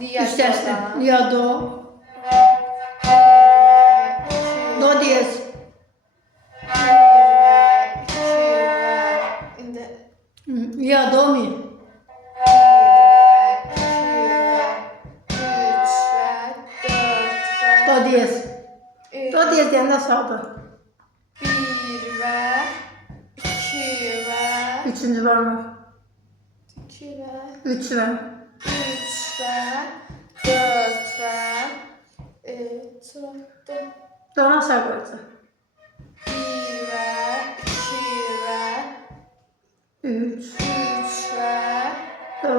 Üç sesli. Ya do. Do diyez. Ya do mi? Do diyez. Do diyez diyen nasıl oldu? 1 ve 2 ve Üçüncü parmak. 2 ve 3 ve 3 ve 4 ve sıra do nasıl koyacak? 1 ve 2 ve 3 3 ve do.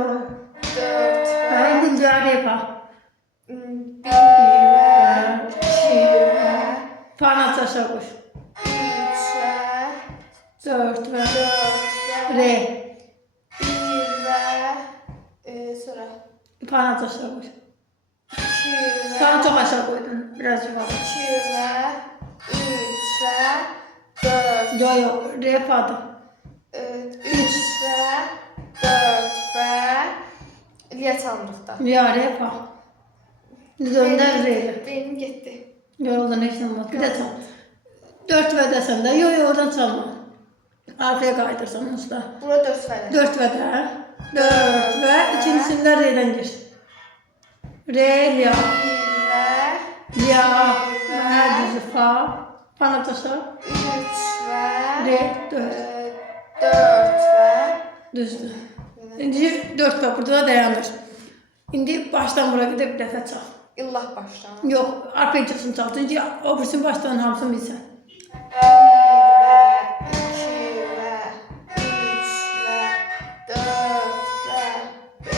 4 ve Ben dilcari yapar. 1 ve 2 ve Parmak aşağı koy. 3 ve 4 ve 4 ve re. 1 ve sıra Parmak aşağı koy. 2 ve Parmak çok aşağı koydun. Biraz yukarı. 2 ve 3 ve 4 Yo yo. Re yapardım. 3 ve 4 ve İlyas Tanrık'ta. Ya re yapar. Gönder re'yle. Benim gitti. Oradan hiç olmaz. Bir de çal. 4 ve desem de yo yo oradan çalma. Arkaya kaydırsan usta. Bura 4 falan. 4 ve de. 4 ve ikincisinde re'den gir. Re, ya. 1 ve Ya. Ve düzü fa. Parmak aşağı. 3 ve Re, 4. 4 ve Düzdür. İndi 4 ve burada da dayanır. İndi baştan buraya gidip bir dəfə çal. illah baştan. Yox, arpejcosunu çal. Çünki o birisinin baştan hamısını bilsən. 1 ve 2 ve 3 ve 4 ve 5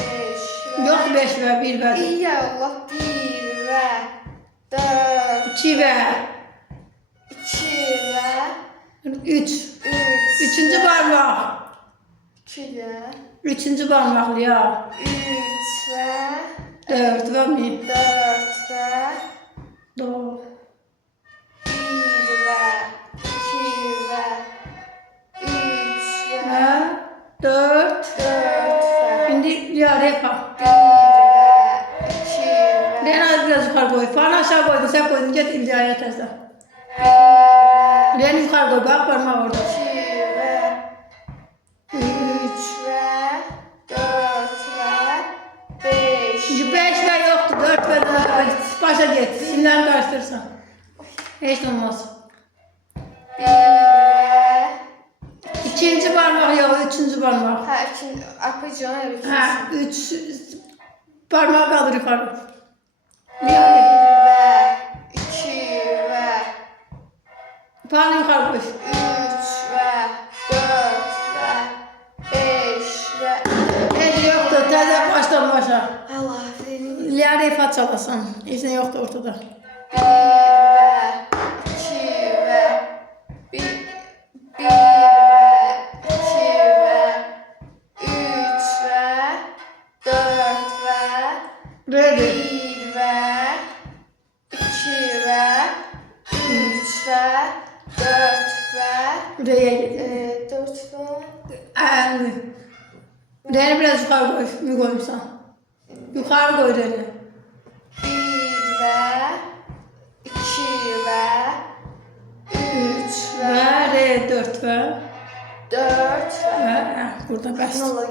ve Yox 5 və 1 və İyi Allah 1 ve 4 2 və 2 ve 3. 3 Üçüncü barmaq. 2 ve Üçüncü barmaq ya. 3 ve 4 və mi? 4 ve Do. 1 ve 2 ve 3 ve Və 4. 4 ve İndi ya refa. 1 ve 2 ve Rena biraz yukarı koy. Falan aşağı koydun. Sen koydun. Get İlcaya tezden. 1 ve Rena yukarı koy. Bak parmağı orada. 2 ve 3 ve 4 ve 5 Şimdi 5 ve yoktu. 4 ve başa git. Şimdiden karıştırırsan. Hiç olmaz. 1 ve İkinci parmak yok. Üçüncü parmak. ha ikinci arpejyon evet. Ha, 3 parmağı kaldır yukarı. 1 ve 2 ve Parmağı yukarı koy. 3 ve 4 ve 5 ve Hiç yoktu. Tezden baştan başa. Allah benim 1 Lia refa çalasan. Hiç ne yoktu ortada. ve 2 ve 1 ve 2 ve 3 ve 4 ve Ready. 1 ve 2 ve 3 ve 4 ve Re'ye git. 4 ve Re'ni biraz yukarı koy. Mi koymuşsan? Yukarı koy Re'ni. 1 ve 2 ve 3 Ve ve Re 4 ve 4 ve burada bəs. Allah